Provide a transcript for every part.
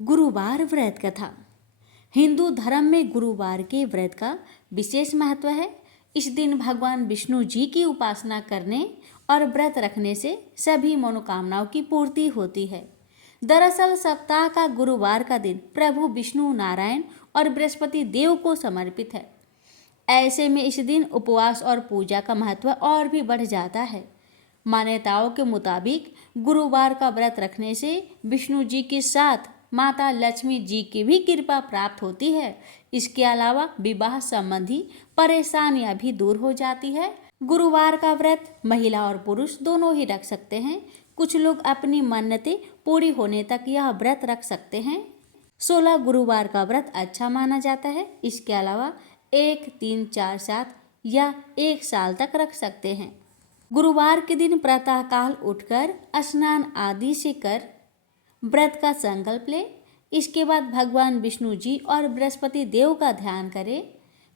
गुरुवार व्रत कथा। हिंदू धर्म में गुरुवार के व्रत का विशेष महत्व है। इस दिन भगवान विष्णु जी की उपासना करने और व्रत रखने से सभी मनोकामनाओं की पूर्ति होती है। दरअसल सप्ताह का गुरुवार का दिन प्रभु विष्णु नारायण और बृहस्पति देव को समर्पित है। ऐसे में इस दिन उपवास और पूजा का महत्व और भी बढ़ जाता है। मान्यताओं के मुताबिक गुरुवार का व्रत रखने से विष्णु जी के साथ माता लक्ष्मी जी की भी कृपा प्राप्त होती है। इसके अलावा विवाह संबंधी परेशानियां भी दूर हो जाती है। गुरुवार का व्रत महिला और पुरुष दोनों ही रख सकते हैं। कुछ लोग अपनी मन्नतें पूरी होने तक यह व्रत रख सकते हैं। 16 गुरुवार का व्रत अच्छा माना जाता है। इसके अलावा 1, 3, 4, 7 या 1 साल तक रख सकते हैं। गुरुवार के दिन प्रातःकाल उठकर स्नान आदि से कर व्रत का संकल्प ले। इसके बाद भगवान विष्णु जी और बृहस्पति देव का ध्यान करें।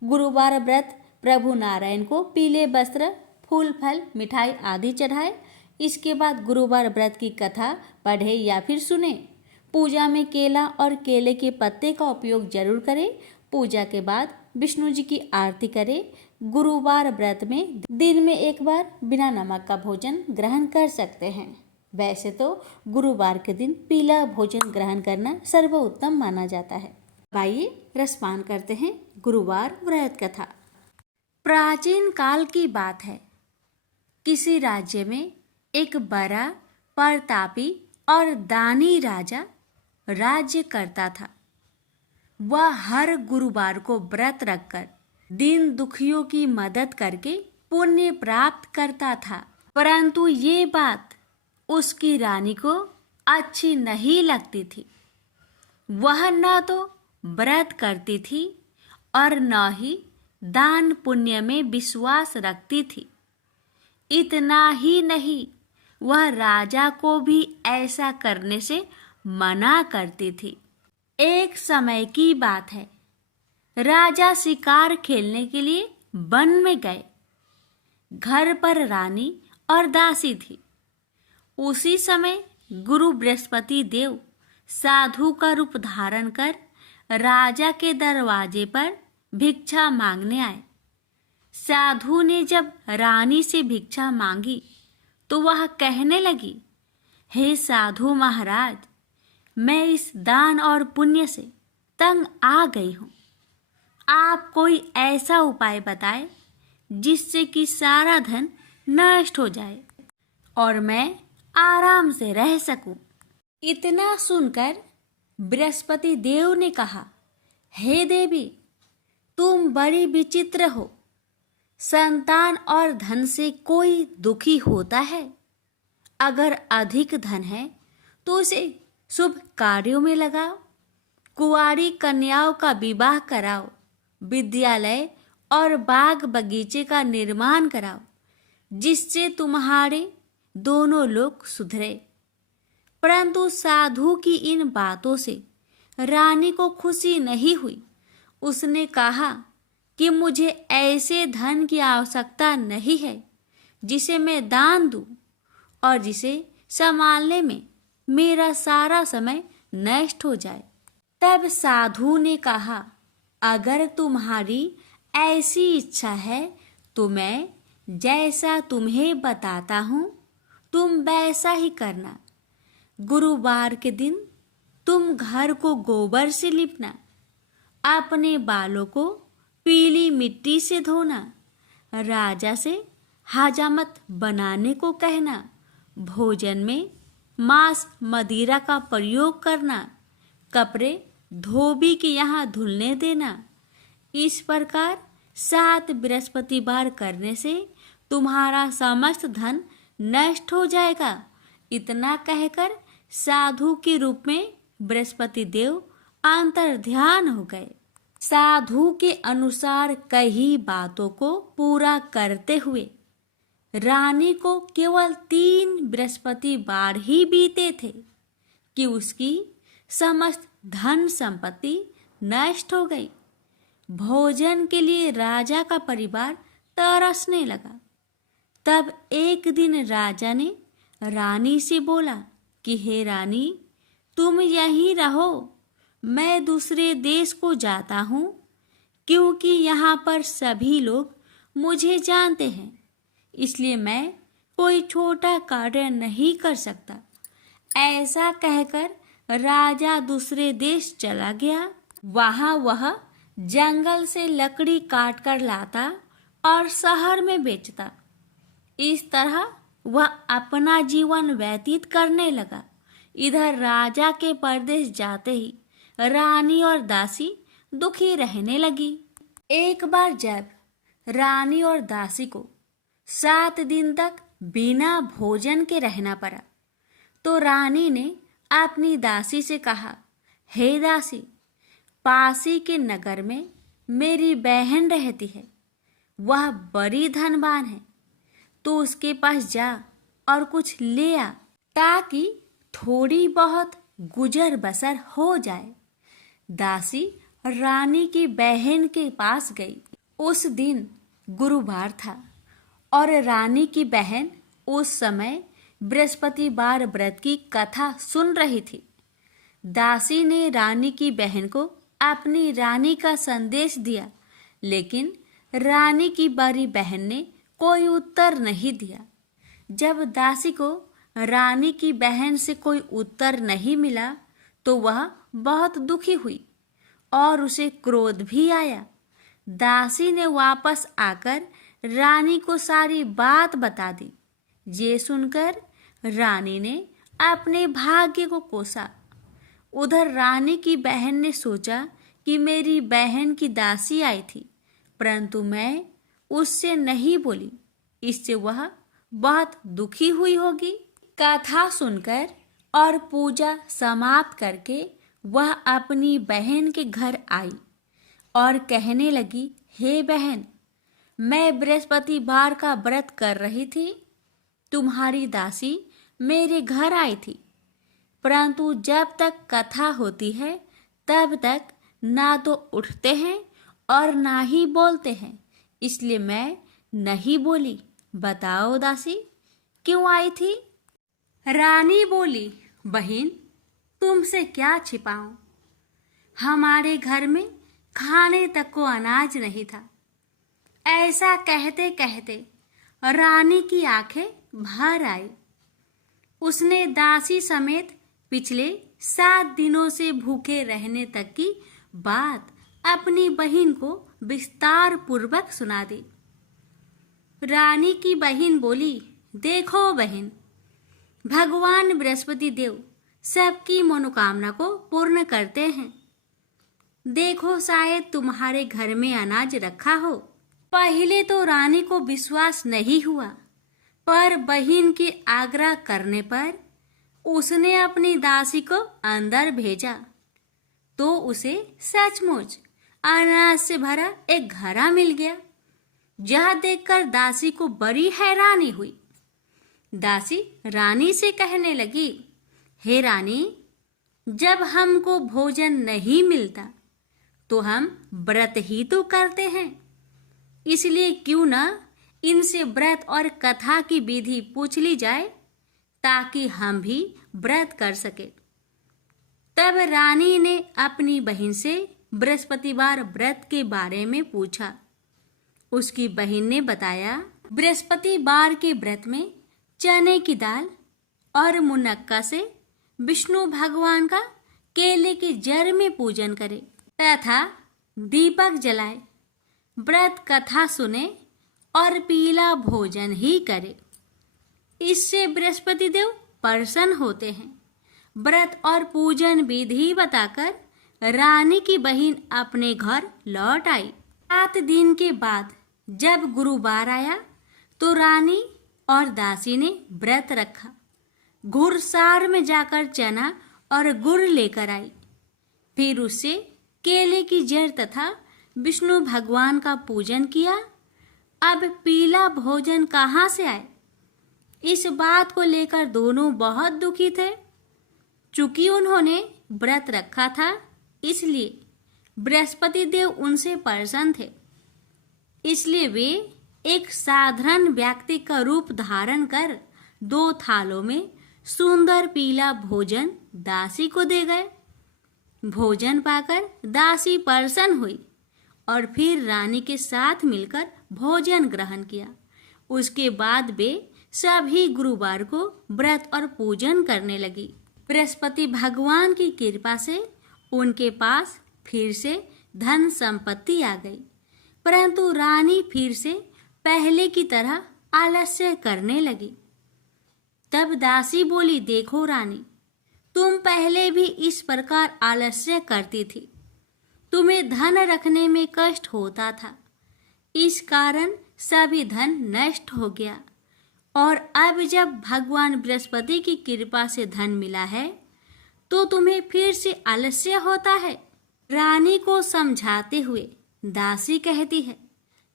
गुरुवार व्रत प्रभु नारायण को पीले वस्त्र, फूल, फल, मिठाई आदि चढ़ाए। इसके बाद गुरुवार व्रत की कथा पढ़े या फिर सुने। पूजा में केला और केले के पत्ते का उपयोग जरूर करें। पूजा के बाद विष्णु जी की आरती करें। गुरुवार व्रत में दिन में एक बार बिना नमक का भोजन ग्रहण कर सकते हैं। वैसे तो गुरुवार के दिन पीला भोजन ग्रहण करना सर्वोत्तम माना जाता है। आइए रसपान करते हैं गुरुवार व्रत कथा। प्राचीन काल की बात है। किसी राज्य में एक बड़ा, प्रतापी और दानी राजा राज्य करता था। वह हर गुरुवार को व्रत रखकर दीन दुखियों की मदद करके पुण्य प्राप्त करता था। परंतु ये बात उसकी रानी को अच्छी नहीं लगती थी। वह न तो व्रत करती थी और न ही दान पुण्य में विश्वास रखती थी। इतना ही नहीं, वह राजा को भी ऐसा करने से मना करती थी। एक समय की बात है। राजा शिकार खेलने के लिए वन में गए। घर पर रानी और दासी थी। उसी समय गुरु बृहस्पति देव साधु का रूप धारण कर राजा के दरवाजे पर भिक्षा मांगने आए। साधु ने जब रानी से भिक्षा मांगी तो वह कहने लगी, हे साधु महाराज, मैं इस दान और पुण्य से तंग आ गई हूँ। आप कोई ऐसा उपाय बताएं जिससे कि सारा धन नष्ट हो जाए और मैं आराम से रह सकूं। इतना सुनकर बृहस्पति देव ने कहा, हे देवी, तुम बड़ी विचित्र हो। संतान और धन से कोई दुखी होता है। अगर अधिक धन है तो उसे शुभ कार्यों में लगाओ। कुंवारी कन्याओं का विवाह कराओ। विद्यालय और बाग बगीचे का निर्माण कराओ, जिससे तुम्हारे दोनों लोग सुधरे। परंतु साधु की इन बातों से रानी को खुशी नहीं हुई। उसने कहा कि मुझे ऐसे धन की आवश्यकता नहीं है जिसे मैं दान दूं और जिसे संभालने में मेरा सारा समय नष्ट हो जाए। तब साधु ने कहा, अगर तुम्हारी ऐसी इच्छा है तो मैं जैसा तुम्हें बताता हूँ तुम वैसा ही करना। गुरुवार के दिन तुम घर को गोबर से लिपना, अपने बालों को पीली मिट्टी से धोना, राजा से हजामत बनाने को कहना, भोजन में मांस मदिरा का प्रयोग करना, कपड़े धोबी के यहाँ धुलने देना। इस प्रकार 7 बृहस्पतिवार करने से तुम्हारा समस्त धन नष्ट हो जाएगा। इतना कहकर साधु के रूप में बृहस्पति देव अंतर्ध्यान हो गए। साधु के अनुसार कई बातों को पूरा करते हुए रानी को केवल 3 बृहस्पतिवार ही बीते थे कि उसकी समस्त धन संपत्ति नष्ट हो गई। भोजन के लिए राजा का परिवार तरसने लगा। तब एक दिन राजा ने रानी से बोला कि हे रानी, तुम यहीं रहो, मैं दूसरे देश को जाता हूँ, क्योंकि यहाँ पर सभी लोग मुझे जानते हैं, इसलिए मैं कोई छोटा कार्य नहीं कर सकता। ऐसा कहकर राजा दूसरे देश चला गया। वहाँ वह जंगल से लकड़ी काट कर लाता और शहर में बेचता। इस तरह वह अपना जीवन व्यतीत करने लगा। इधर राजा के परदेश जाते ही रानी और दासी दुखी रहने लगी। एक बार जब रानी और दासी को 7 दिन तक बिना भोजन के रहना पड़ा, तो रानी ने अपनी दासी से कहा, हे दासी, पासी के नगर में मेरी बहन रहती है, वह बड़ी धनवान है, तो उसके पास जा और कुछ ले आ, ताकि थोड़ी बहुत गुजर बसर हो जाए। दासी रानी की बहन के पास गई। उस दिन गुरुवार था और रानी की बहन उस समय बृहस्पतिवार व्रत की कथा सुन रही थी। दासी ने रानी की बहन को अपनी रानी का संदेश दिया, लेकिन रानी की बड़ी बहन ने कोई उत्तर नहीं दिया। जब दासी को रानी की बहन से कोई उत्तर नहीं मिला, तो वह बहुत दुखी हुई और उसे क्रोध भी आया। दासी ने वापस आकर रानी को सारी बात बता दी। ये सुनकर रानी ने अपने भाग्य को कोसा। उधर रानी की बहन ने सोचा कि मेरी बहन की दासी आई थी, परंतु मैं उससे नहीं बोली, इससे वह बहुत दुखी हुई होगी। कथा सुनकर और पूजा समाप्त करके वह अपनी बहन के घर आई और कहने लगी, हे बहन, मैं बृहस्पतिवार का व्रत कर रही थी, तुम्हारी दासी मेरे घर आई थी, परंतु जब तक कथा होती है तब तक ना तो उठते हैं और ना ही बोलते हैं, इसलिए मैं नहीं बोली। बताओ दासी, क्यों आई थी? रानी बोली, बहन, तुमसे क्या छिपाऊं, हमारे घर में खाने तक को अनाज नहीं था। ऐसा कहते कहते रानी की आंखें भर आई। उसने दासी समेत पिछले 7 दिनों से भूखे रहने तक की बात अपनी बहन को विस्तार पूर्वक सुना दी। रानी की बहन बोली, देखो बहन, भगवान बृहस्पति देव सबकी मनोकामना को पूर्ण करते हैं। देखो, शायद तुम्हारे घर में अनाज रखा हो। पहले तो रानी को विश्वास नहीं हुआ, पर बहन के आग्रह करने पर उसने अपनी दासी को अंदर भेजा, तो उसे सचमुच अनाज से भरा एक घड़ा मिल गया। यह देखकर दासी को बड़ी हैरानी हुई। दासी रानी से कहने लगी, हे रानी, जब हमको भोजन नहीं मिलता तो हम व्रत ही तो करते हैं, इसलिए क्यों ना इनसे व्रत और कथा की विधि पूछ ली जाए, ताकि हम भी व्रत कर सके। तब रानी ने अपनी बहन से बृहस्पतिवार व्रत के बारे में पूछा। उसकी बहन ने बताया, बृहस्पतिवार के व्रत में चने की दाल और मुनक्का से विष्णु भगवान का केले के जड़ में पूजन करे तथा दीपक जलाए, व्रत कथा सुने और पीला भोजन ही करे। इससे बृहस्पति देव प्रसन्न होते हैं। व्रत और पूजन विधि बताकर रानी की बहन अपने घर लौट आई। 7 दिन के बाद जब गुरुवार आया तो रानी और दासी ने व्रत रखा। घुड़सार में जाकर चना और गुड़ लेकर आई। फिर उससे केले की जड़ तथा विष्णु भगवान का पूजन किया। अब पीला भोजन कहाँ से आए, इस बात को लेकर दोनों बहुत दुखी थे। चूंकि उन्होंने व्रत रखा था, इसलिए बृहस्पति देव उनसे प्रसन्न थे। इसलिए वे एक साधारण व्यक्ति का रूप धारण कर 2 थालों में सुंदर पीला भोजन दासी को दे गए। भोजन पाकर दासी प्रसन्न हुई और फिर रानी के साथ मिलकर भोजन ग्रहण किया। उसके बाद वे सभी गुरुवार को व्रत और पूजन करने लगी। बृहस्पति भगवान की कृपा से उनके पास फिर से धन संपत्ति आ गई, परंतु रानी फिर से पहले की तरह आलस्य करने लगी। तब दासी बोली, देखो रानी, तुम पहले भी इस प्रकार आलस्य करती थी। तुम्हें धन रखने में कष्ट होता था, इस कारण सभी धन नष्ट हो गया, और अब जब भगवान बृहस्पति की कृपा से धन मिला है तो तुम्हें फिर से आलस्य होता है। रानी को समझाते हुए दासी कहती है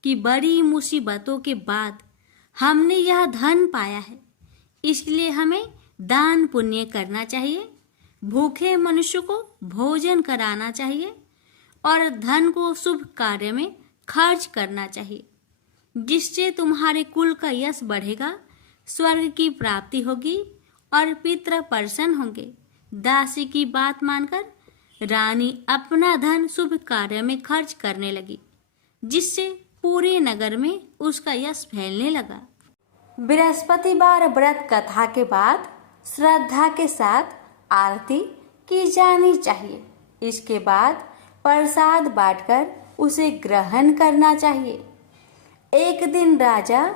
कि बड़ी मुसीबतों के बाद हमने यह धन पाया है, इसलिए हमें दान पुण्य करना चाहिए, भूखे मनुष्य को भोजन कराना चाहिए और धन को शुभ कार्य में खर्च करना चाहिए, जिससे तुम्हारे कुल का यश बढ़ेगा, स्वर्ग की प्राप्ति होगी और पितृ प्रसन्न होंगे। दासी की बात मानकर रानी अपना धन शुभ कार्य में खर्च करने लगी, जिससे पूरे नगर में उसका यश फैलने लगा। बृहस्पतिवार व्रत कथा के बाद श्रद्धा के साथ आरती की जानी चाहिए। इसके बाद प्रसाद बांटकर उसे ग्रहण करना चाहिए। एक दिन राजा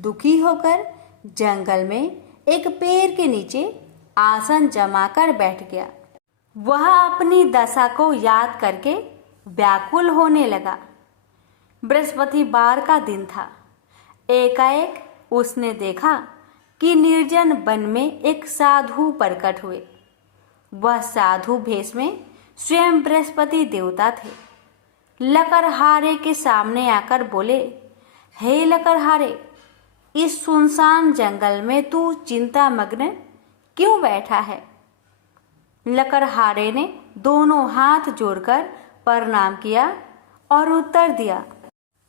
दुखी होकर जंगल में एक पेड़ के नीचे आसन जमाकर बैठ गया। वह अपनी दशा को याद करके व्याकुल होने लगा। बृहस्पतिवार का दिन था। एकाएक उसने देखा कि निर्जन वन में एक साधु प्रकट हुए। वह साधु भेष में स्वयं बृहस्पति देवता थे। लकड़हारे के सामने आकर बोले, हे लकड़हारे, इस सुनसान जंगल में तू चिंता मग्न क्यों बैठा है? लकड़हारे ने दोनों हाथ जोड़कर प्रणाम किया और उत्तर दिया,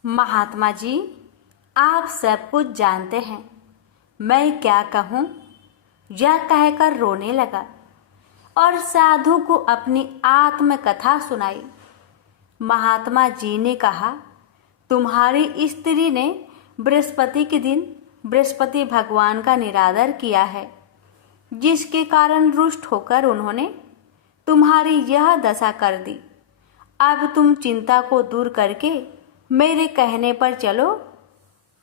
महात्मा जी, आप सब कुछ जानते हैं, मैं क्या कहूँ? यह कहकर रोने लगा और साधु को अपनी आत्मकथा सुनाई। महात्मा जी ने कहा, तुम्हारी स्त्री ने बृहस्पति के दिन बृहस्पति भगवान का निरादर किया है, जिसके कारण रुष्ट होकर उन्होंने तुम्हारी यह दशा कर दी। अब तुम चिंता को दूर करके मेरे कहने पर चलो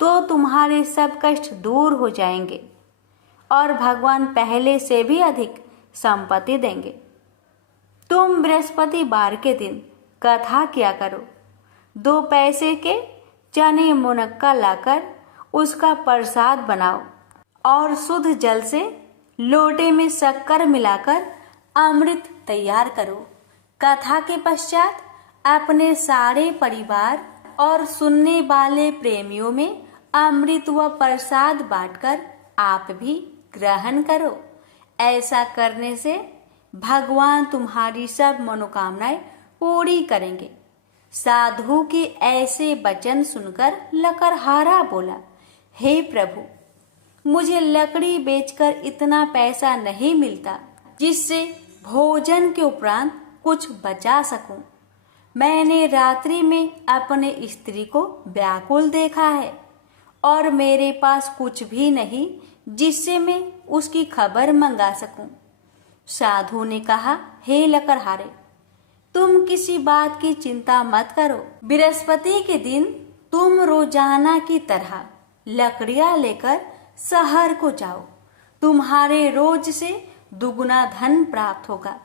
तो तुम्हारे सब कष्ट दूर हो जाएंगे और भगवान पहले से भी अधिक संपत्ति देंगे। तुम बृहस्पतिवार के दिन कथा किया करो। 2 पैसे के चने मुनक्का लाकर उसका प्रसाद बनाओ और शुद्ध जल से लोटे में शक्कर मिलाकर अमृत तैयार करो। कथा के पश्चात अपने सारे परिवार और सुनने वाले प्रेमियों में अमृत व प्रसाद बांटकर आप भी ग्रहण करो। ऐसा करने से भगवान तुम्हारी सब मनोकामनाएं पूरी करेंगे। साधु के ऐसे वचन सुनकर लकड़हारा बोला, हे प्रभु, मुझे लकड़ी बेचकर इतना पैसा नहीं मिलता जिससे भोजन के उपरांत कुछ बचा सकूं। मैंने रात्रि में अपने स्त्री को व्याकुल देखा है और मेरे पास कुछ भी नहीं जिससे मैं उसकी खबर मंगा सकूं। साधु ने कहा, हे लकड़हारे, तुम किसी बात की चिंता मत करो। बृहस्पति के दिन तुम रोजाना की तरह लकड़ियां लेकर शहर को जाओ। तुम्हारे रोज से दुगुना धन प्राप्त होगा,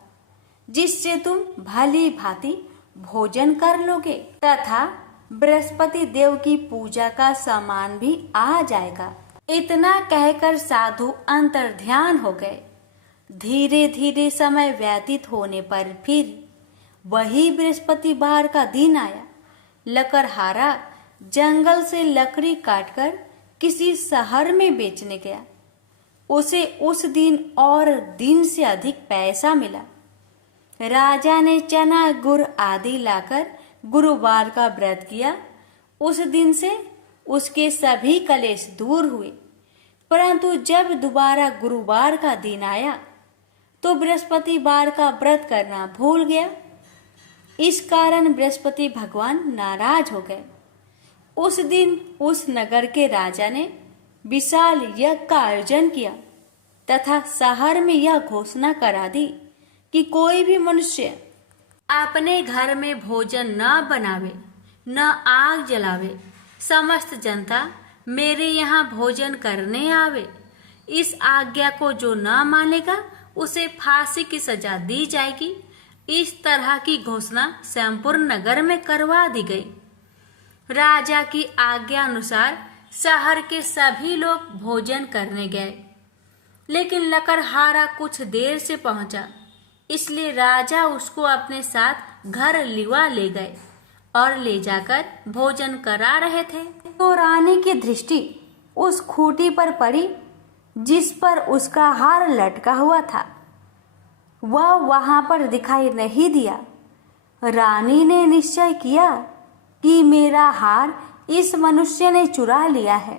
जिससे तुम भली भांति भोजन कर लोगे तथा बृहस्पति देव की पूजा का सामान भी आ जाएगा। इतना कहकर साधु अंतर्ध्यान हो गए। धीरे धीरे समय व्यतीत होने पर फिर वही बृहस्पतिवार का दिन आया। लकड़हारा जंगल से लकड़ी काटकर किसी शहर में बेचने गया। उसे उस दिन और दिन से अधिक पैसा मिला। राजा ने चना गुड़ आदि लाकर गुरुवार का व्रत किया। उस दिन से उसके सभी कलेश दूर हुए। परंतु जब दोबारा गुरुवार का दिन आया तो बृहस्पतिवार का व्रत करना भूल गया। इस कारण बृहस्पति भगवान नाराज हो गए। उस दिन उस नगर के राजा ने विशाल यज्ञ का आयोजन किया तथा शहर में यह घोषणा करा दी कि कोई भी मनुष्य अपने घर में भोजन न बनावे, न आग जलावे। समस्त जनता मेरे यहाँ भोजन करने आवे। इस आज्ञा को जो न मानेगा उसे फांसी की सजा दी जाएगी। इस तरह की घोषणा संपूर्ण नगर में करवा दी गई। राजा की आज्ञा अनुसार शहर के सभी लोग भोजन करने गए, लेकिन लकड़हारा कुछ देर से पहुंचा, इसलिए राजा उसको अपने साथ घर लिवा ले गए और ले जाकर भोजन करा रहे थे। तो रानी की दृष्टि उस खूंटी पर पड़ी जिस पर उसका हार लटका हुआ था। वह वहां पर दिखाई नहीं दिया। रानी ने निश्चय किया कि मेरा हार इस मनुष्य ने चुरा लिया है।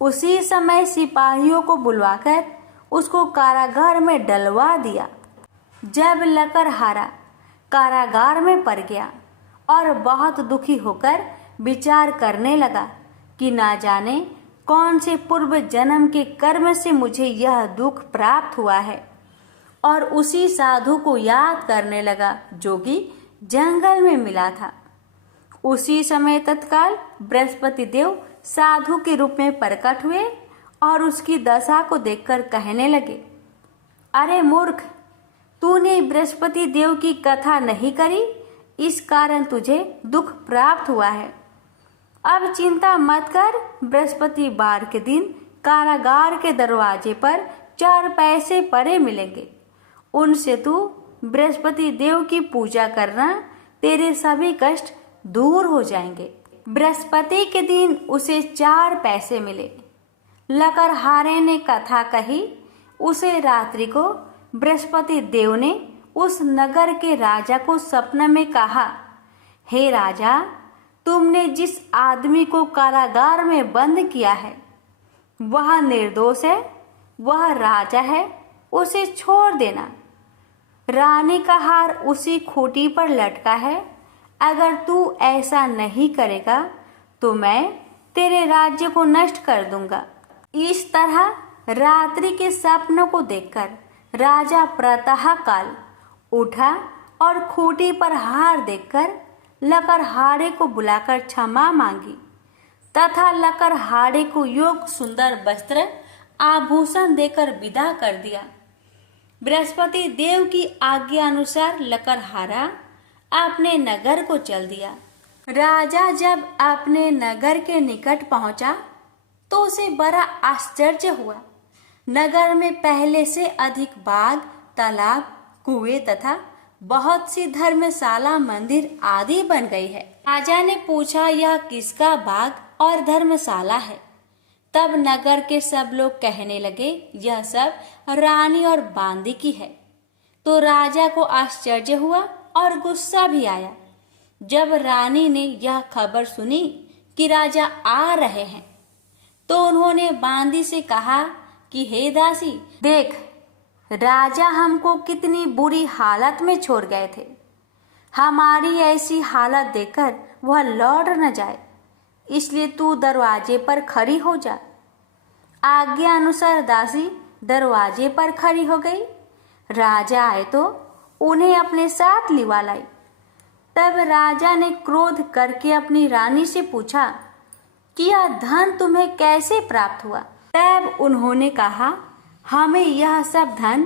उसी समय सिपाहियों को बुलवाकर उसको कारागार में डलवा दिया। जब लकड़हारा कारागार में पड़ गया और बहुत दुखी होकर विचार करने लगा कि ना जाने कौन से पूर्व जन्म के कर्म से मुझे यह दुख प्राप्त हुआ है, और उसी साधु को याद करने लगा जो कि जंगल में मिला था। उसी समय तत्काल बृहस्पति देव साधु के रूप में प्रकट हुए और उसकी दशा को देखकर कहने लगे, अरे मूर्ख, तूने बृहस्पति देव की कथा नहीं करी, इस कारण तुझे दुख प्राप्त हुआ है। अब चिंता मत कर। बृहस्पतिवार के दिन कारागार के दरवाजे पर 4 पैसे पड़े मिलेंगे। उनसे तू बृहस्पति देव की पूजा करना, तेरे सभी कष्ट दूर हो जाएंगे। बृहस्पति के दिन उसे 4 पैसे मिले। लकड़हारे ने कथा कही। उसे रात्रि को बृहस्पति देव ने उस नगर के राजा को सपने में कहा, हे राजा, तुमने जिस आदमी को कारागार में बंद किया है वह निर्दोष है, वह राजा है, उसे छोड़ देना। रानी का हार उसी खूंटी पर लटका है। अगर तू ऐसा नहीं करेगा तो मैं तेरे राज्य को नष्ट कर दूंगा। इस तरह रात्रि के सपनों को देखकर राजा प्रातः काल उठा और खूंटी पर हार देखकर लकड़हारे को बुलाकर क्षमा मांगी तथा लकड़हारे को योग सुंदर वस्त्र आभूषण देकर विदा कर दिया। बृहस्पति देव की आज्ञा अनुसार लकड़हारा अपने नगर को चल दिया। राजा जब अपने नगर के निकट पहुंचा तो उसे बड़ा आश्चर्य हुआ। नगर में पहले से अधिक बाग, तालाब, कुएं तथा बहुत सी धर्मशाला, मंदिर आदि बन गई है। राजा ने पूछा, यह किसका बाग और धर्मशाला है? तब नगर के सब लोग कहने लगे, यह सब रानी और बांदी की है। तो राजा को आश्चर्य हुआ और गुस्सा भी आया। जब रानी ने यह खबर सुनी कि राजा आ रहे हैं तो उन्होंने बांदी से कहा कि हे दासी, देख, राजा हमको कितनी बुरी हालत में छोड़ गए थे। हमारी ऐसी हालत देखकर वह लौट न जाए, इसलिए तू दरवाजे पर खड़ी हो जा। आज्ञा अनुसार दासी दरवाजे पर खड़ी हो गई। राजा आए तो उन्हें अपने साथ लिवा लाई। तब राजा ने क्रोध करके अपनी रानी से पूछा कि यह धन तुम्हें कैसे प्राप्त हुआ? तब उन्होंने कहा, हमें यह सब धन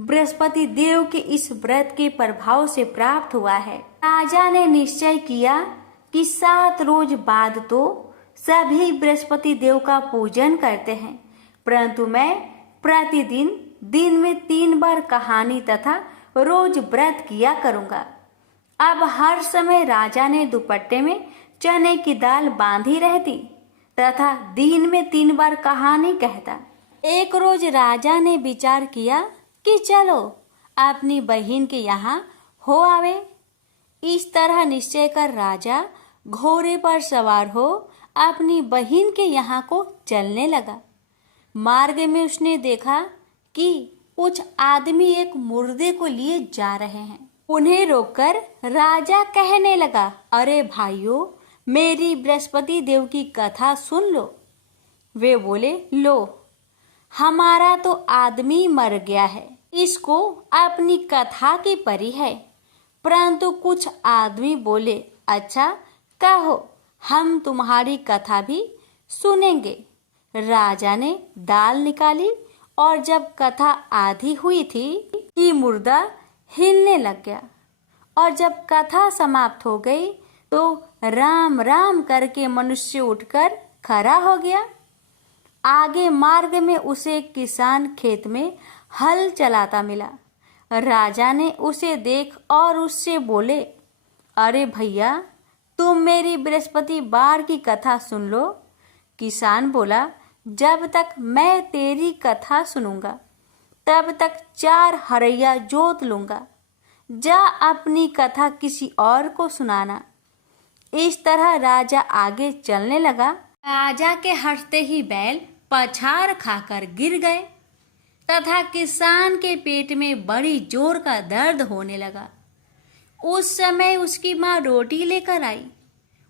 बृहस्पति देव के इस व्रत के प्रभाव से प्राप्त हुआ है। राजा ने निश्चय किया कि 7 रोज बाद तो सभी बृहस्पति देव का पूजन करते हैं, परंतु मैं प्रतिदिन दिन में 3 बार कहानी तथा रोज व्रत किया करूंगा। अब हर समय राजा ने दुपट्टे में चने की दाल बांधी रहती तथा दिन में 3 बार कहानी कहता। एक रोज राजा ने विचार किया कि चलो अपनी बहन के यहाँ हो आवे। इस तरह निश्चय कर राजा घोड़े पर सवार हो अपनी बहन के यहाँ को चलने लगा। मार्ग में उसने देखा कि कुछ आदमी एक मुर्दे को लिए जा रहे हैं। उन्हें रोककर राजा कहने लगा, अरे भाइयों, मेरी बृहस्पति देव की कथा सुन लो। वे बोले, लो, हमारा तो आदमी मर गया है, इसको अपनी कथा की परी है। परंतु कुछ आदमी बोले, अच्छा कहो, हम तुम्हारी कथा भी सुनेंगे। राजा ने दाल निकाली और जब कथा आधी हुई थी कि मुर्दा हिलने लग गया, और जब कथा समाप्त हो गई तो राम राम करके मनुष्य उठकर खड़ा हो गया। आगे मार्ग में उसे किसान खेत में हल चलाता मिला। राजा ने उसे देख और उससे बोले, अरे भैया, तुम मेरी बृहस्पति बार की कथा सुन लो। किसान बोला, जब तक मैं तेरी कथा सुनूंगा तब तक 4 हरैया जोत लूंगा। जा अपनी कथा किसी और को सुनाना। इस तरह राजा आगे चलने लगा। राजा के हटते ही बैल पछाड़ खाकर गिर गए तथा किसान के पेट में बड़ी जोर का दर्द होने लगा। उस समय उसकी माँ रोटी लेकर आई।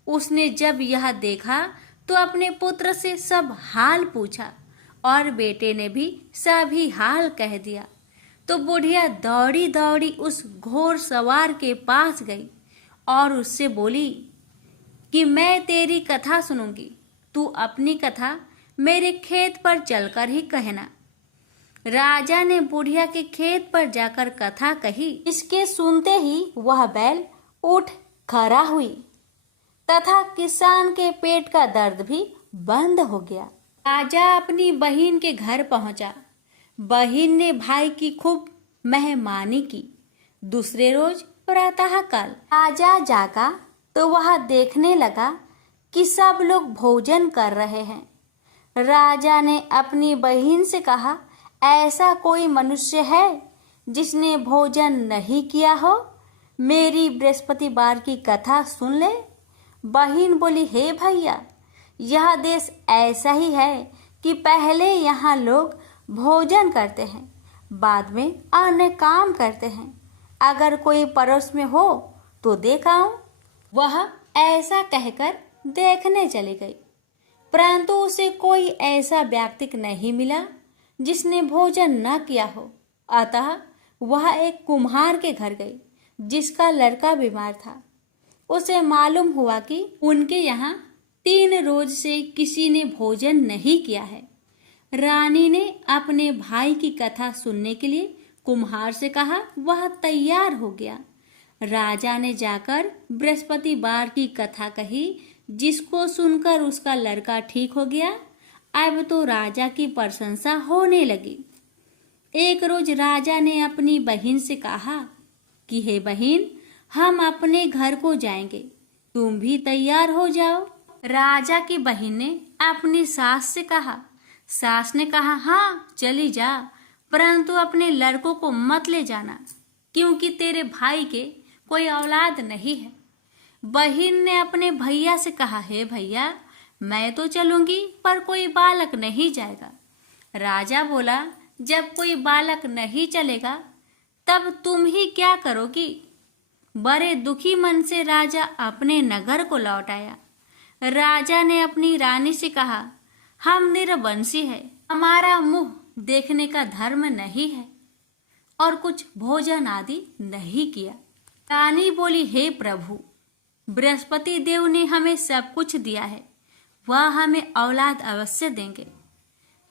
उसने जब यह देखा तो अपने पुत्र से सब हाल पूछा और बेटे ने भी सभी हाल कह दिया। तो बुढ़िया दौड़ी दौड़ी उस घोड़ सवार के पास गई और उससे बोली कि मैं तेरी कथा सुनूंगी, तू अपनी कथा मेरे खेत पर चलकर ही कहना। राजा ने बुढ़िया के खेत पर जाकर कथा कही। इसके सुनते ही वह बैल उठ खड़ा हुई तथा किसान के पेट का दर्द भी बंद हो गया। राजा अपनी बहन के घर पहुंचा। बहन ने भाई की खूब मेहमानी की। दूसरे रोज प्रातःकाल राजा जागा तो वह देखने लगा कि सब लोग भोजन कर रहे हैं। राजा ने अपनी बहन से कहा, ऐसा कोई मनुष्य है जिसने भोजन नहीं किया हो? मेरी बृहस्पति बार की कथा सुन ले। बहन बोली, हे भैया, यह देश ऐसा ही है कि पहले यहाँ लोग भोजन करते हैं, बाद में अन्य काम करते हैं। अगर कोई पड़ोस में हो तो देख आऊं। वह ऐसा कहकर देखने चली गई, परंतु उसे कोई ऐसा व्यक्ति नहीं मिला जिसने भोजन न किया हो। अतः वह एक कुम्हार के घर गई जिसका लड़का बीमार था। उसे मालूम हुआ कि उनके यहाँ 3 रोज से किसी ने भोजन नहीं किया है। रानी ने अपने भाई की कथा सुनने के लिए कुम्हार से कहा। वह तैयार हो गया। राजा ने जाकर बृहस्पति बार की कथा कही, जिसको सुनकर उसका लड़का ठीक हो गया। अब तो राजा की प्रशंसा होने लगी। एक रोज राजा ने अपनी बहन से कहा कि हे बहन, हम अपने घर को जाएंगे, तुम भी तैयार हो जाओ। राजा की बहन ने अपनी सास से कहा। सास ने कहा, हाँ चली जा, परंतु अपने लड़कों को मत ले जाना, क्योंकि तेरे भाई के कोई औलाद नहीं है। बहन ने अपने भैया से कहा, हे भैया, मैं तो चलूंगी पर कोई बालक नहीं जाएगा। राजा बोला, जब कोई बालक नहीं चलेगा तब तुम ही क्या करोगी? बड़े दुखी मन से राजा अपने नगर को लौट आया। राजा ने अपनी रानी से कहा, हम निरवंशी है, हमारा मुंह देखने का धर्म नहीं है और कुछ भोजन आदि नहीं किया। रानी बोली, हे प्रभु, बृहस्पति देव ने हमें सब कुछ दिया है, वह हमें औलाद अवश्य देंगे।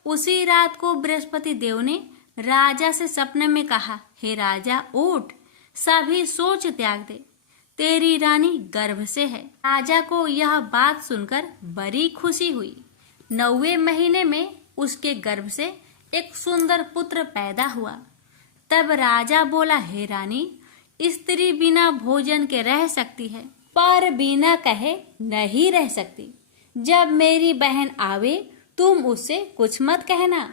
उसी रात को बृहस्पति देव ने राजा से सपने में कहा, हे राजा, उठ, सभी सोच त्याग दे, तेरी रानी गर्भ से है। राजा को यह बात सुनकर बड़ी खुशी हुई। 9वें महीने में उसके गर्भ से एक सुंदर पुत्र पैदा हुआ। तब राजा बोला, हे रानी, स्त्री बिना भोजन के रह सकती है, पर बिना कहे नहीं रह सकती। जब मेरी बहन आवे तुम उससे कुछ मत कहना।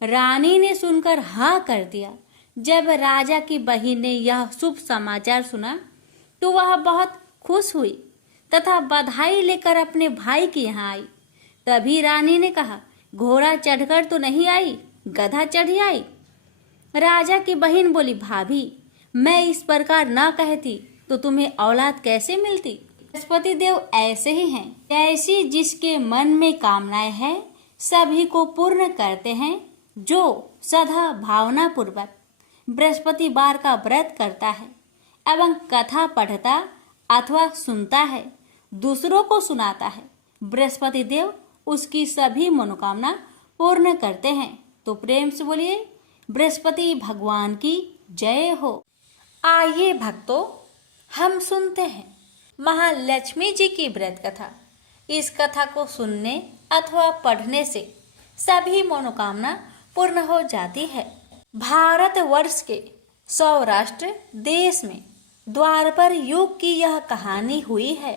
रानी ने सुनकर हाँ कर दिया। जब राजा की बहन ने यह शुभ समाचार सुना तो वह बहुत खुश हुई तथा बधाई लेकर अपने भाई के यहाँ आई। तभी रानी ने कहा, घोड़ा चढ़कर तो नहीं आई, गधा चढ़ी आई। राजा की बहन बोली, भाभी मैं इस प्रकार न कहती तो तुम्हें औलाद कैसे मिलती। बृहस्पति देव ऐसे ही हैं, ऐसी जिसके मन में कामनाएं हैं सभी को पूर्ण करते हैं। जो सदा भावना पूर्वक बृहस्पतिवार का व्रत करता है एवं कथा पढ़ता अथवा सुनता है, दूसरों को सुनाता है, बृहस्पति देव उसकी सभी मनोकामना पूर्ण करते हैं। तो प्रेम से बोलिए बृहस्पति भगवान की जय हो। आइए भक्तों, हम सुनते हैं महालक्ष्मी जी की व्रत कथा। इस कथा को सुनने अथवा पढ़ने से सभी मनोकामना पूर्ण हो जाती है। भारतवर्ष के सौराष्ट्र देश में द्वापर युग की यह कहानी हुई है।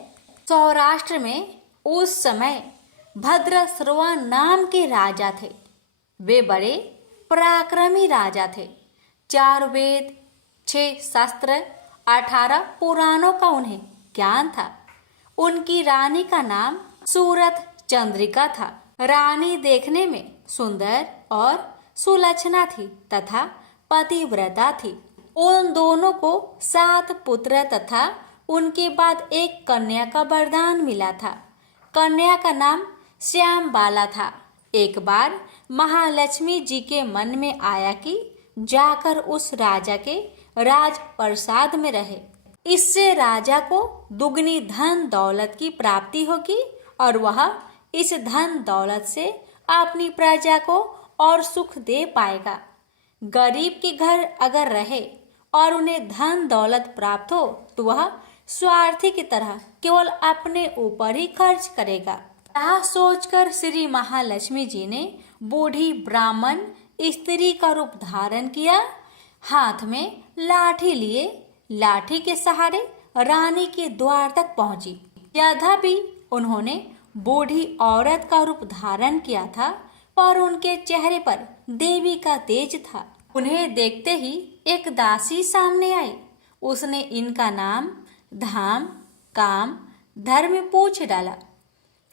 सौराष्ट्र में उस समय भद्रश्रवा नाम के राजा थे। वे बड़े पराक्रमी राजा थे। 4 वेद, 6 शास्त्र, 18 पुराणों का उन्हें ज्ञान था। उनकी रानी का नाम सूरत चंद्रिका था। रानी देखने में सुंदर और सुलक्षणा थी तथा पतिव्रता थी। उन दोनों को 7 पुत्र तथा उनके बाद एक कन्या का वरदान मिला था। कन्या का नाम श्यामबाला था। एक बार महालक्ष्मी जी के मन में आया कि जाकर उस राजा के राजप्रसाद में रहे। इससे राजा को दुगनी धन दौलत की प्राप्ति होगी और वह इस धन दौलत से अपनी प्रजा को और सुख दे पाएगा। गरीब के घर अगर रहे और उन्हें धन दौलत प्राप्त हो तो वह स्वार्थी की तरह केवल अपने ऊपर ही खर्च करेगा। यह सोचकर श्री महालक्ष्मी जी ने बूढ़ी ब्राह्मण स्त्री का रूप धारण किया। हाथ में लाठी लिए लाठी के सहारे रानी के द्वार तक पहुंची। यद्यपि उन्होंने बूढ़ी औरत का रूप धारण किया था पर उनके चेहरे पर देवी का तेज था। उन्हें देखते ही एक दासी सामने आई। उसने इनका नाम, धाम, काम, धर्म पूछ डाला।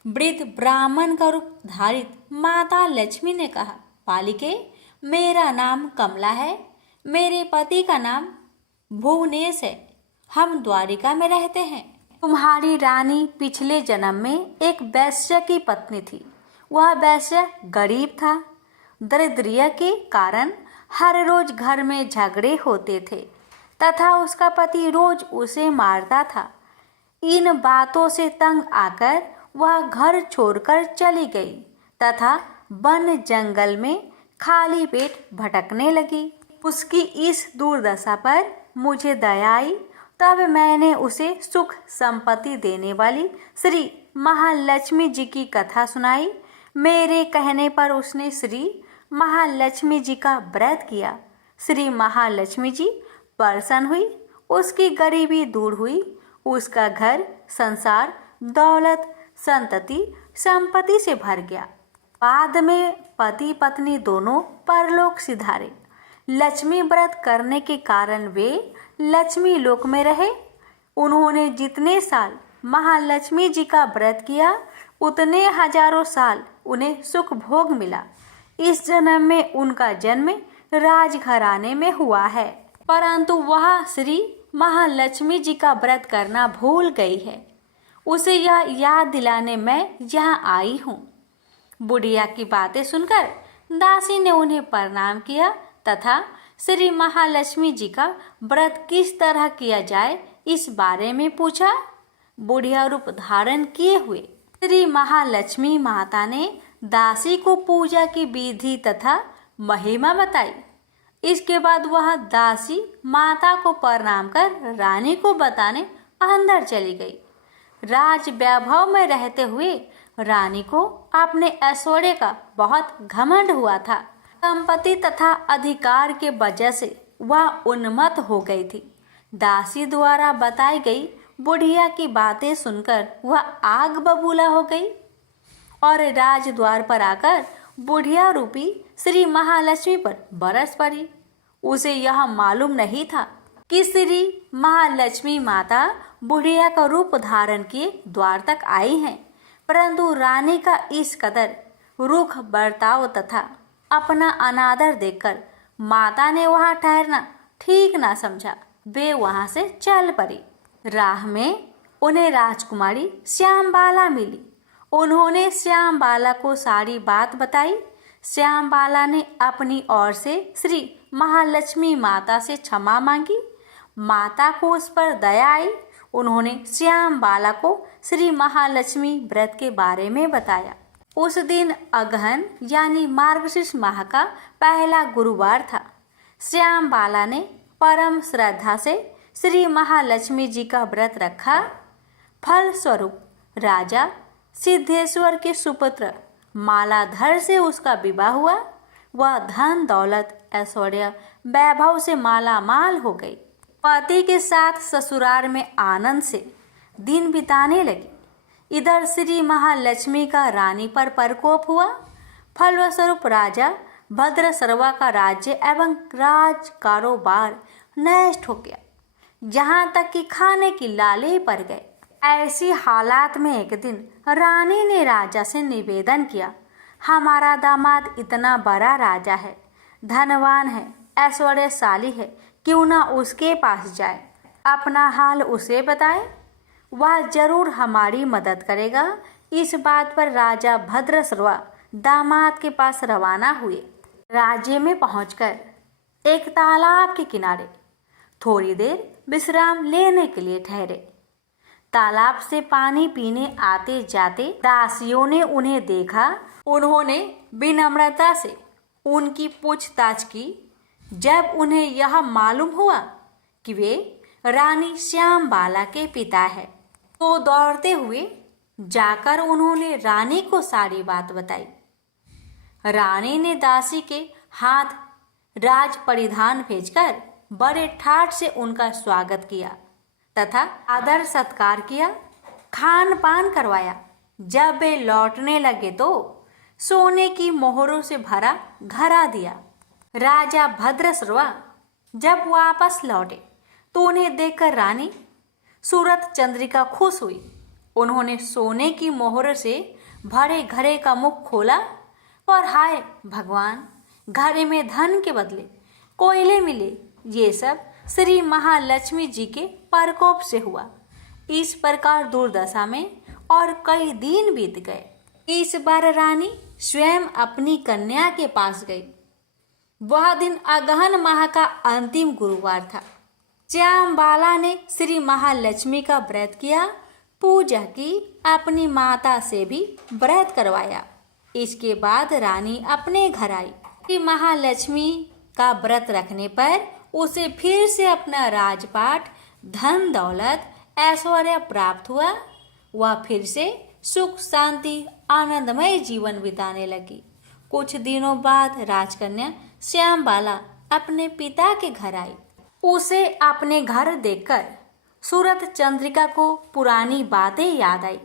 वृद्ध ब्राह्मण का रूप धारित माता लक्ष्मी ने कहा, पालिके मेरा नाम कमला है। मेरे पति का नाम भुवनेश है। हम द्वारिका में रहते हैं। तुम्हारी रानी पिछले जन्म में एक वैश्य की पत्नी थी। वह वैश्य गरीब था। दरिद्रता के कारण हर रोज घर में झगड़े होते थे तथा उसका पति रोज उसे मारता था। इन बातों से तंग आकर वह घर छोड़कर चली गई तथा वन जंगल में खाली पेट भटकने लगी। उसकी इस दुर्दशा पर मुझे दया आई। तब मैंने उसे सुख संपत्ति देने वाली श्री महालक्ष्मी जी की कथा सुनाई। मेरे कहने पर उसने श्री महालक्ष्मी जी का व्रत किया। श्री महालक्ष्मी जी प्रसन्न हुई। उसकी गरीबी दूर हुई। उसका घर संसार दौलत संतति संपत्ति से भर गया। बाद में पति पत्नी दोनों परलोक सिधारे। लक्ष्मी व्रत करने के कारण वे लक्ष्मी लोक में रहे। उन्होंने जितने साल महालक्ष्मी जी का व्रत किया उतने हजारों साल उन्हें सुख भोग मिला। इस जन्म में उनका जन्म राजघराने में हुआ है, परंतु वह श्री महालक्ष्मी जी का व्रत करना भूल गई है। उसे यह याद दिलाने मैं यहाँ आई हूँ। बुढ़िया की बातें सुनकर दासी ने उन्हें प्रणाम किया तथा श्री महालक्ष्मी जी का व्रत किस तरह किया जाए इस बारे में पूछा। बुढ़िया रूप धारण किए हुए श्री महालक्ष्मी माता ने दासी को पूजा की विधि तथा महिमा बताई। इसके बाद वह दासी माता को प्रणाम कर रानी को बताने अंदर चली गई। राज वैभव में रहते हुए रानी को अपने ऐश्वर्य का बहुत घमंड हुआ था। संपत्ति तथा अधिकार के वजह से वह उन्मत्त हो गई थी। दासी द्वारा बताई गई बुढ़िया की बातें सुनकर वह आग बबूला हो गई और राजद्वार पर आकर बुढ़िया रूपी श्री महालक्ष्मी पर बरस पड़ी। उसे यह मालूम नहीं था कि श्री महालक्ष्मी माता बुढ़िया का रूप धारण किए द्वार तक आई हैं, परंतु रानी का इस कदर रूख बर्ताव तथा अपना अनादर देखकर माता ने वहां ठहरना ठीक ना समझा। वे वहां से चल पड़ी। राह में उन्हें राजकुमारी श्यामबाला मिली। उन्होंने श्यामबाला को सारी बात बताई। श्यामबाला ने अपनी ओर से श्री महालक्ष्मी माता से क्षमा मांगी। माता को उस पर दया आई। उन्होंने श्यामबाला को श्री महालक्ष्मी व्रत के बारे में बताया। उस दिन अगहन यानी मार्गशीर्ष माह का पहला गुरुवार था। श्यामबाला ने परम श्रद्धा से श्री महालक्ष्मी जी का व्रत रखा। फलस्वरूप राजा सिद्धेश्वर के सुपुत्र मालाधर से उसका विवाह हुआ। वह धन दौलत ऐश्वर्य वैभव से मालामाल हो गई। पति के साथ ससुराल में आनंद से दिन बिताने लगी। इधर श्री महालक्ष्मी का रानी पर प्रकोप हुआ। फलस्वरूप राजा भद्रसर्वा का राज्य एवं राज कारोबार नष्ट हो गया। यहाँ तक कि खाने की लाले पड़ गए। ऐसी हालात में एक दिन रानी ने राजा से निवेदन किया, हमारा दामाद इतना बड़ा राजा है, धनवान है, ऐश्वर्यशाली है, क्यों ना उसके पास जाए, अपना हाल उसे बताए, वह जरूर हमारी मदद करेगा। इस बात पर राजा भद्रसर्वा दामाद के पास रवाना हुए। राज्य में पहुंचकर एक तालाब के किनारे थोड़ी देर विश्राम लेने के लिए ठहरे। तालाब से पानी पीने आते जाते दासियों ने उन्हें देखा। उन्होंने विनम्रता से उनकी पूछताछ की। जब उन्हें यह मालूम हुआ कि वे रानी श्यामबाला के पिता है, तो दौड़ते हुए जाकर उन्होंने रानी को सारी बात बताई। रानी ने दासी के हाथ राज परिधान भेजकर बड़े ठाट से उनका स्वागत किया तथा आदर सत्कार किया, खान पान करवाया। जब वे लौटने लगे तो सोने की मोहरों से भरा घड़ा दिया। राजा भद्रसर्वा जब वापस लौटे तो उन्हें देखकर रानी सूरत चंद्रिका खुश हुई। उन्होंने सोने की मोहर से भरे घड़े का मुख खोला, पर हाय भगवान, घड़े में धन के बदले कोयले मिले। ये सब श्री महालक्ष्मी जी के प्रकोप से हुआ। इस प्रकार दुर्दशा में और कई दिन बीत गए। इस बार रानी स्वयं अपनी कन्या के पास गई। वह दिन अगहन माह का अंतिम गुरुवार था। श्यामबाला ने श्री महालक्ष्मी का व्रत किया, पूजा की, अपनी माता से भी व्रत करवाया। इसके बाद रानी अपने घर आई। श्री महालक्ष्मी का व्रत रखने पर उसे फिर से अपना राजपाट, धन दौलत, ऐश्वर्य प्राप्त हुआ। वह फिर से सुख शांति आनंदमय जीवन बिताने लगी। कुछ दिनों बाद राजकन्या श्यामबाला अपने पिता के घर आई। उसे अपने घर देखकर सूरत चंद्रिका को पुरानी बातें याद आई।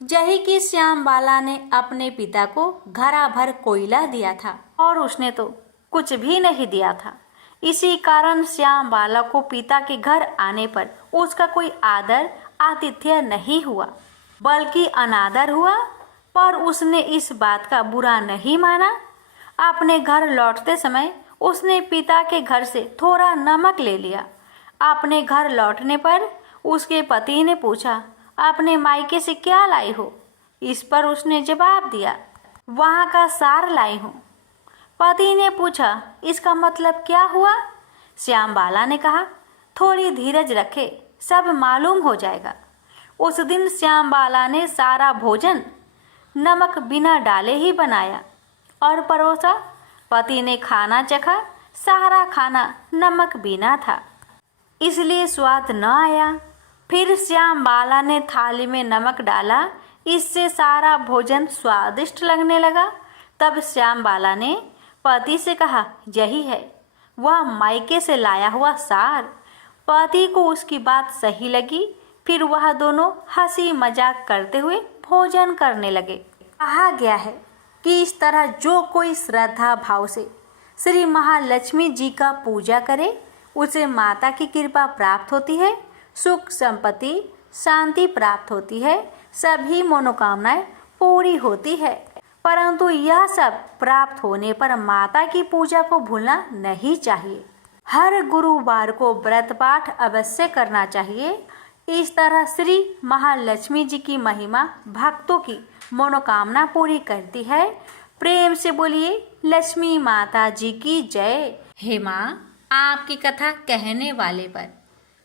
यही कि श्यामबाला ने अपने पिता को घड़ा भर कोयला दिया था और उसने तो कुछ भी नहीं दिया था। इसी कारण श्यामबाला को पिता के घर आने पर उसका कोई आदर आतिथ्य नहीं हुआ, बल्कि अनादर हुआ। पर उसने इस बात का बुरा नहीं माना। अपने घर लौटते समय उसने पिता के घर से थोड़ा नमक ले लिया। अपने घर लौटने पर उसके पति ने पूछा, अपने मायके से क्या लाई हो? इस पर उसने जवाब दिया, वहाँ का सार लाई हूँ। पति ने पूछा, इसका मतलब क्या हुआ? श्यामबाला ने कहा, थोड़ी धीरज रखे, सब मालूम हो जाएगा। उस दिन श्यामबाला ने सारा भोजन नमक बिना डाले ही बनाया और परोसा। पति ने खाना चखा, सारा खाना नमक बिना था, इसलिए स्वाद न आया। फिर श्यामबाला ने थाली में नमक डाला, इससे सारा भोजन स्वादिष्ट लगने लगा। तब श्यामबाला ने पति से कहा, यही है वह मायके से लाया हुआ सार। पति को उसकी बात सही लगी। फिर वह दोनों हंसी मजाक करते हुए भोजन करने लगे। कहा गया है कि इस तरह जो कोई श्रद्धा भाव से श्री महालक्ष्मी जी का पूजा करे, उसे माता की कृपा प्राप्त होती है, सुख संपत्ति शांति प्राप्त होती है, सभी मनोकामनाएं पूरी होती है। परंतु यह सब प्राप्त होने पर माता की पूजा को भूलना नहीं चाहिए। हर गुरुवार को व्रत पाठ अवश्य करना चाहिए। इस तरह श्री महालक्ष्मी जी की महिमा भक्तों की मनोकामना पूरी करती है। प्रेम से बोलिए लक्ष्मी माता जी की जय। हे माँ, आपकी कथा कहने वाले पर,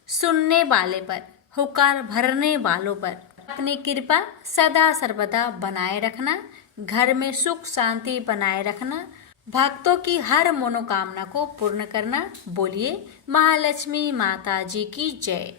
सुनने वाले पर, हुकार भरने वालों पर अपनी कृपा सदा सर्वदा बनाए रखना, घर में सुख शांति बनाए रखना, भक्तों की हर मनोकामना को पूर्ण करना। बोलिए महालक्ष्मी माता जी की जय।